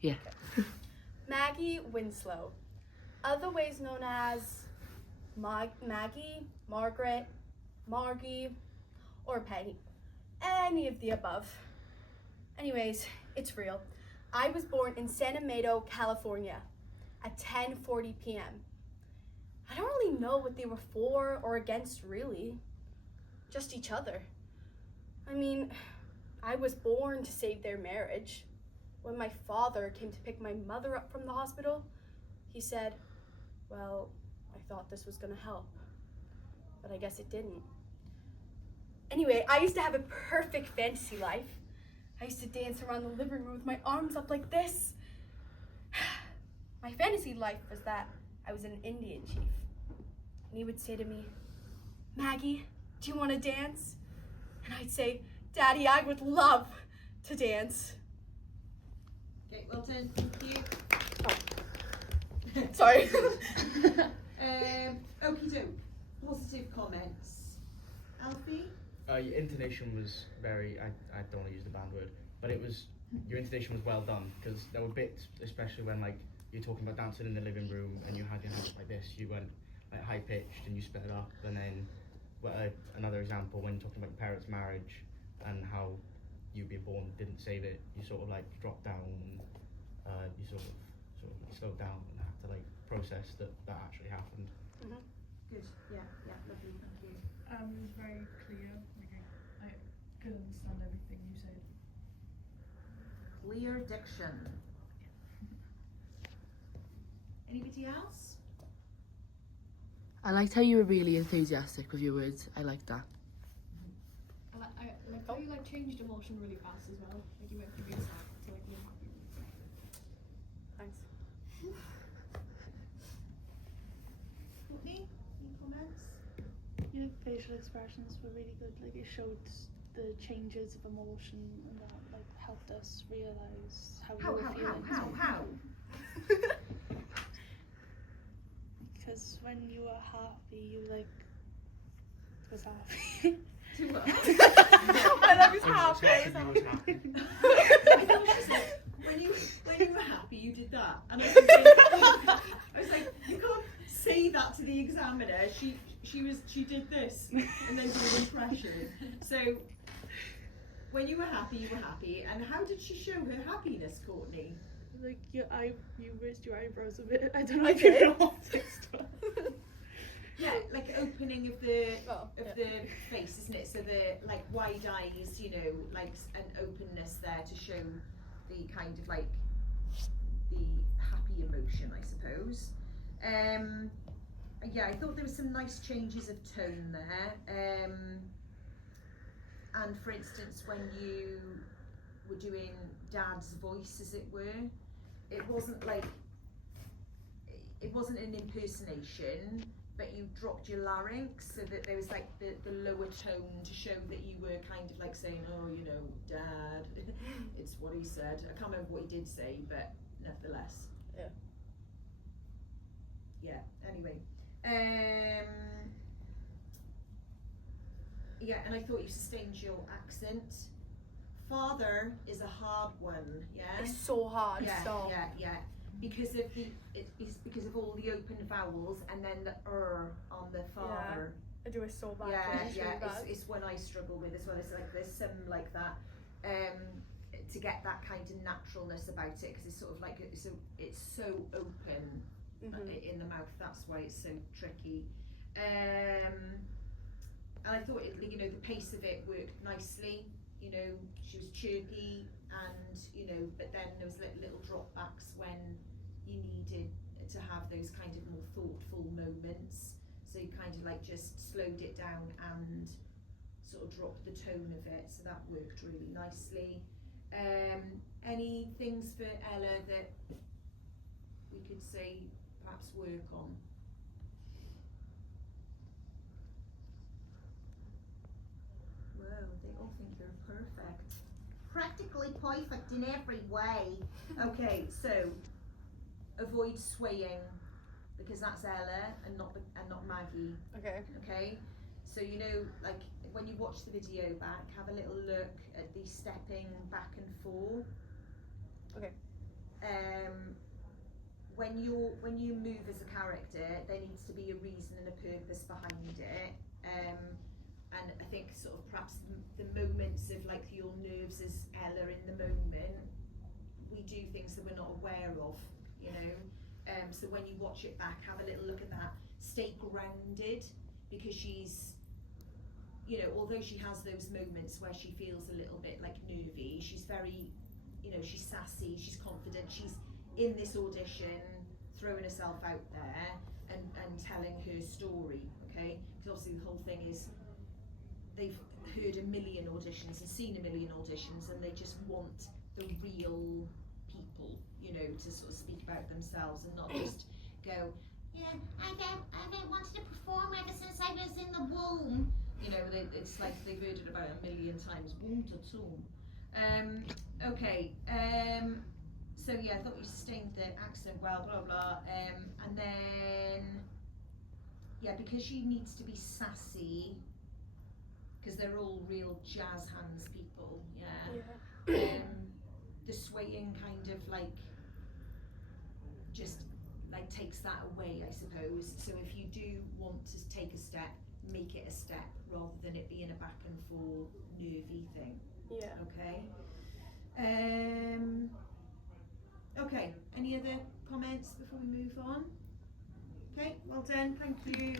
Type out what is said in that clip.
Yeah. Maggie Winslow, otherwise known as Maggie, Margaret, Margie, or Peggy. Any of the above. Anyways, it's real. I was born in San Mateo, California at 10:40 p.m. I don't really know what they were for or against, really. Just each other. I mean, I was born to save their marriage. When my father came to pick my mother up from the hospital, he said, well, I thought this was gonna help. But I guess it didn't. Anyway, I used to have a perfect fantasy life. I used to dance around the living room with my arms up like this. My fantasy life was that I was an Indian chief. And he would say to me, Maggie, do you want to dance? And I'd say, Daddy, I would love to dance. Okay, well done, thank you. Oh. Sorry. Okie doke. Positive comments. Alfie? Your intonation was very, I don't want to use the bad word, but your intonation was well done, because there were bits, especially when like you're talking about dancing in the living room and you had your hands like this, you went like high pitched and you sped it up, and then another example when you're talking about your parents' marriage and how you being born didn't save it, you sort of like dropped down and you sort of slowed down and had to like process that actually happened. Mm-hmm. Good, yeah, lovely, thank you. It was very clear. I could understand everything you said. Clear diction. Anybody else? I liked how you were really enthusiastic with your words. I liked that. I like how you like changed emotion really fast as well. Like you went from being sad to like being happy. Thanks. Courtney, any comments? Your facial expressions were really good. Like it showed the changes of emotion and that like helped us realise how we were feeling. How? Because when you were happy, you like was happy. To what? When I was happy. I thought she said, when you were happy, you did that. And I was like, you can't say that to the examiner. She did this and then do an impression. So when you were happy, you were happy. And how did she show her happiness, Courtney? Like you raised your eyebrows a bit. I don't know if you noticed. Yeah, like opening of the face, isn't it? So the like wide eyes, you know, like an openness there to show the kind of like the happy emotion, I suppose. Yeah, I thought there were some nice changes of tone there. And for instance, when you were doing Dad's voice, as it were, it wasn't an impersonation, but you dropped your larynx so that there was like the lower tone to show that you were kind of like saying, oh, you know, Dad, it's what he said. I can't remember what he did say, but nevertheless. Yeah. Yeah, anyway. Yeah, and I thought you sustained your accent. Father is a hard one, yeah? It's so hard. Yeah. Because of all the open vowels and then the on the father. I do it so bad. It's one I struggle with as well. It's like there's some like that to get that kind of naturalness about it, because it's sort of like it's so open in the mouth. That's why it's so tricky. And I thought the pace of it worked nicely. You know, she was chirpy, and but then there was little dropbacks when you needed to have those kind of more thoughtful moments. So you kind of like just slowed it down and sort of dropped the tone of it. So that worked really nicely. Any things for Ella that we could say perhaps work on? Whoa, they all think you're perfect. Practically perfect in every way. Okay, so avoid swaying, because that's Ella and not Maggie. Okay. So like when you watch the video back, have a little look at the stepping back and forth. Okay. when you move as a character, there needs to be a reason and a purpose behind it. And I think sort of perhaps the moments of like your nerves as Ella in the moment, we do things that we're not aware of, you know. So when you watch it back, have a little look at that. Stay grounded, because she's, you know, although she has those moments where she feels a little bit like nervy, she's very, you know, she's sassy, she's confident, she's in this audition throwing herself out there and telling her story, okay? Because obviously the whole thing is they've heard a million auditions and seen a million auditions, and they just want the real people, you know, to sort of speak about themselves and not just go, yeah, I've wanted to perform ever since I was in the womb. You know, it's like they've heard it about a million times. Womb to tomb. Okay. So yeah, I thought you sustained the accent well, blah blah. And then yeah, because she needs to be sassy, because they're all real jazz hands people. Yeah. The swaying kind of like just like takes that away, I suppose. So if you do want to take a step, make it a step rather than it being a back and forth nervy thing. Yeah. Okay. Okay, any other comments before we move on? Okay, well done, thank you.